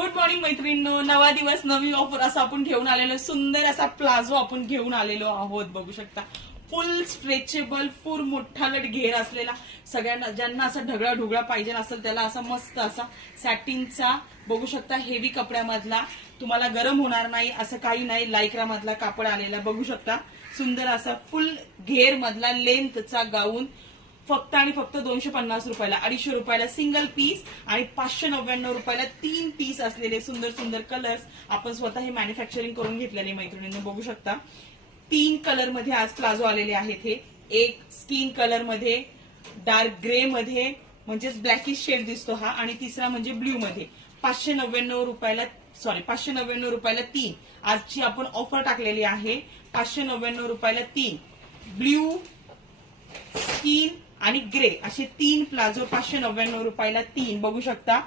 Good morning मैत्रिणींनो, नवा दिवस नवी ऑफर असा आपण घेऊन आलेलो, सुंदर असा प्लाझो आपण घेऊन आलेलो आहोत. बघू शकता फुल स्ट्रेचेबल, फुल मोठा लट घेर असलेला, सगळ्यांना ज्यांना असा ढगळा ढुगळा पाहिजे असेल त्याला असा मस्त असा सॅटिनचा, बघू शकता हेवी कपड्यामधला, तुम्हाला गरम होणार नाही असं काही नाही, लायक्रा मधला कापड आलेला. बघू शकता सुंदर असा फुल घेर मधला लेंथचा गाऊन, फक्त आणि फक्त 250 रुपयाला, 250 रुपयाला सिंगल पीस आणि 599 रुपयाला 3 पीस असलेले सुंदर सुंदर कलर्स आपण स्वतः हे मॅन्युफॅक्चरिंग करून घेतलेले मैत्रिणींनो. बघू शकता 3 कलर मध्ये आज प्लाझो आलेले आहेत. हे एक स्किन कलर मध्ये, डार्क ग्रे मध्ये म्हणजेच ब्लॅकिश शेड दिसतो हा, आणि तिसरा म्हणजे ब्ल्यू मध्ये. 599 रुपयाला 3 आजची आपण ऑफर टाकलेली आहे. 599 रुपयाला 3 ब्ल्यू, स्किन आणि ग्रे असे 3 प्लाझो 599 रुपयाला 3. बघू शकता